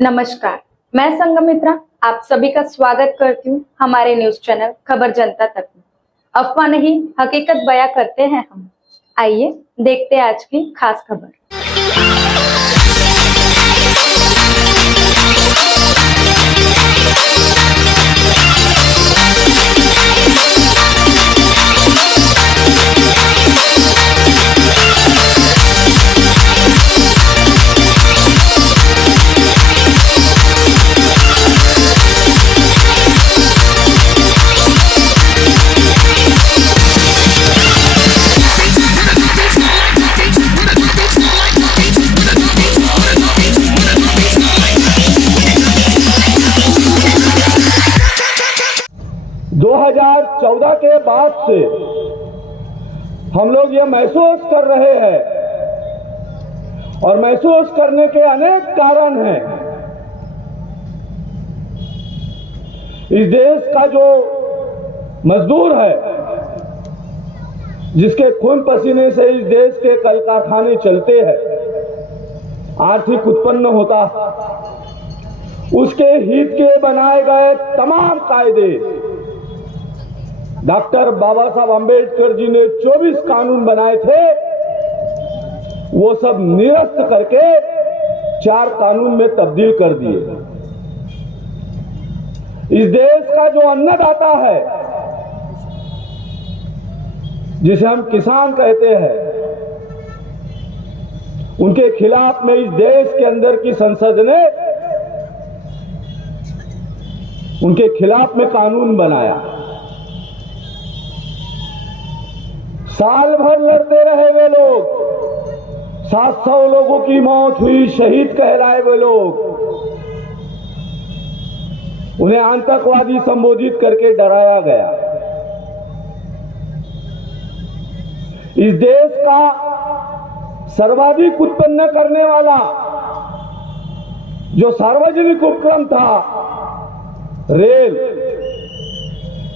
नमस्कार, मैं संगमित्रा आप सभी का स्वागत करती हूँ हमारे न्यूज चैनल खबर जनता तक में। अफवाह नहीं हकीकत बयां करते हैं हम। आइए देखते हैं आज की खास खबर। 2014 के बाद से हम लोग ये महसूस कर रहे हैं और महसूस करने के अनेक कारण हैं। इस देश का जो मजदूर है, जिसके खून पसीने से इस देश के कल कारखाने चलते हैं, आर्थिक उत्पन्न होता, उसके हित के बनाए गए तमाम कायदे डॉक्टर बाबा साहब अंबेडकर जी ने 24 कानून बनाए थे, वो सब निरस्त करके 4 कानून में तब्दील कर दिए। इस देश का जो अन्नदाता है, जिसे हम किसान कहते हैं, उनके खिलाफ में इस देश के अंदर की संसद ने उनके खिलाफ में कानून बनाया। साल भर लड़ते रहे वे लोग, 700 लोगों की मौत हुई, शहीद कहलाए वे लोग, उन्हें आतंकवादी संबोधित करके डराया गया। इस देश का सर्वाधिक उत्पन्न करने वाला जो सार्वजनिक उपक्रम था, रेल,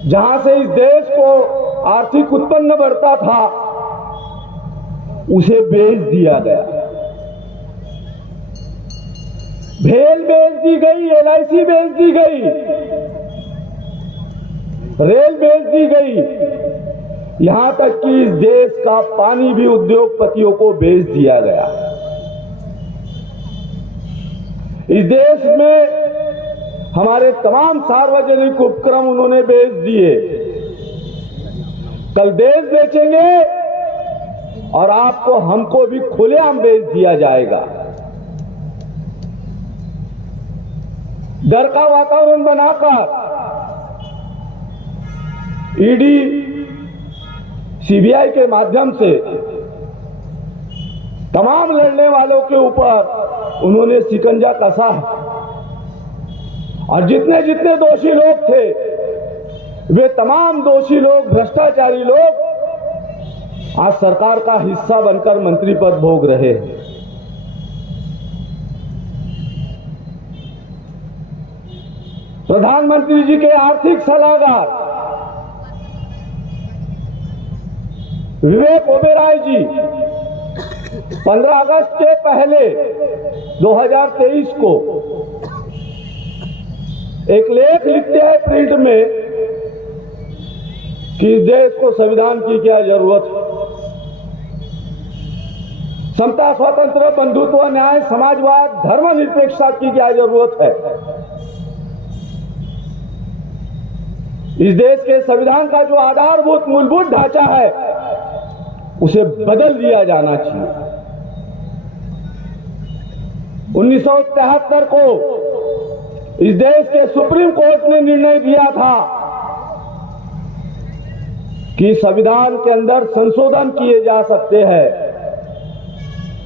जहां से इस देश को आर्थिक उत्पन्न बढ़ता था, उसे बेच दिया गया। भेल बेच दी गई, LIC बेच दी गई, रेल बेच दी गई, यहां तक कि इस देश का पानी भी उद्योगपतियों को बेच दिया गया। इस देश में हमारे तमाम सार्वजनिक उपक्रम उन्होंने बेच दिए। कल देश बेचेंगे और आपको हमको भी खुलेआम बेच दिया जाएगा। डर का वातावरण बनाकर ईडी, CBI के माध्यम से तमाम लड़ने वालों के ऊपर उन्होंने शिकंजा कसा और जितने जितने दोषी लोग थे, वे तमाम दोषी लोग, भ्रष्टाचारी लोग आज सरकार का हिस्सा बनकर मंत्री पद भोग रहे हैं। प्रधानमंत्री जी के आर्थिक सलाहकार विवेक ओबेरॉय जी 15 अगस्त के पहले 2023 को एक लेख लिखते हैं प्रिंट में कि इस देश को संविधान की क्या जरूरत है। समता, स्वातंत्र, बंधुत्व, न्याय, समाजवाद, धर्मनिरपेक्षता की क्या जरूरत है। इस देश के संविधान का जो आधारभूत मूलभूत ढांचा है, उसे बदल दिया जाना चाहिए। 1973 को इस देश के सुप्रीम कोर्ट ने निर्णय दिया था कि संविधान के अंदर संशोधन किए जा सकते हैं,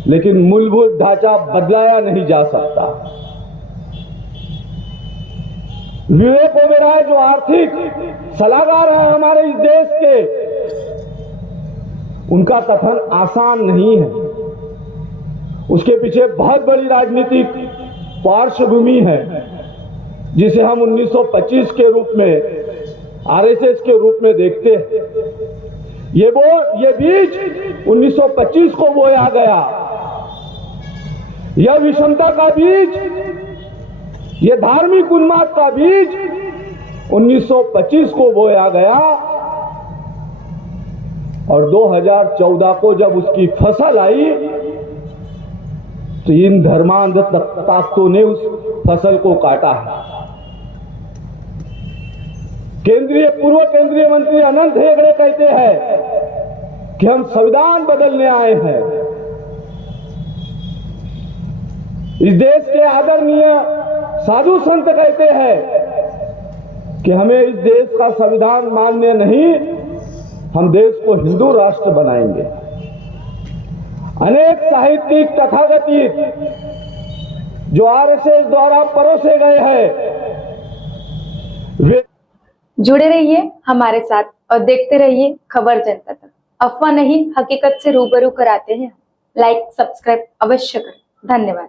लेकिन मूलभूत ढांचा बदलाया नहीं जा सकता। विवेक ओबेरॉय जो आर्थिक सलाहकार है हमारे इस देश के, उनका कथन आसान नहीं है। उसके पीछे बहुत बड़ी राजनीतिक पार्श्वभूमि है, जिसे हम 1925 के रूप में, RSS के रूप में देखते हैं। ये बीज 1925 को बोया गया। यह विषमता का बीज ये धार्मिक उन्माद का बीज 1925 को बोया गया और 2014 को जब उसकी फसल आई तो इन धर्मांध ताकतों ने उस फसल को काटा है। पूर्व केंद्रीय मंत्री अनंत हेगड़े कहते हैं कि हम संविधान बदलने आए हैं। इस देश के आदरणीय साधु संत कहते हैं कि हमें इस देश का संविधान मान्य नहीं, हम देश को हिंदू राष्ट्र बनाएंगे। अनेक साहित्यिक तथाकथित जो आरएसएस द्वारा परोसे गए हैं वे जुड़े रहिए हमारे साथ और देखते रहिए खबर जनता तक। अफवाह नहीं, हकीकत से रूबरू कराते हैं। लाइक सब्सक्राइब अवश्य करें। धन्यवाद।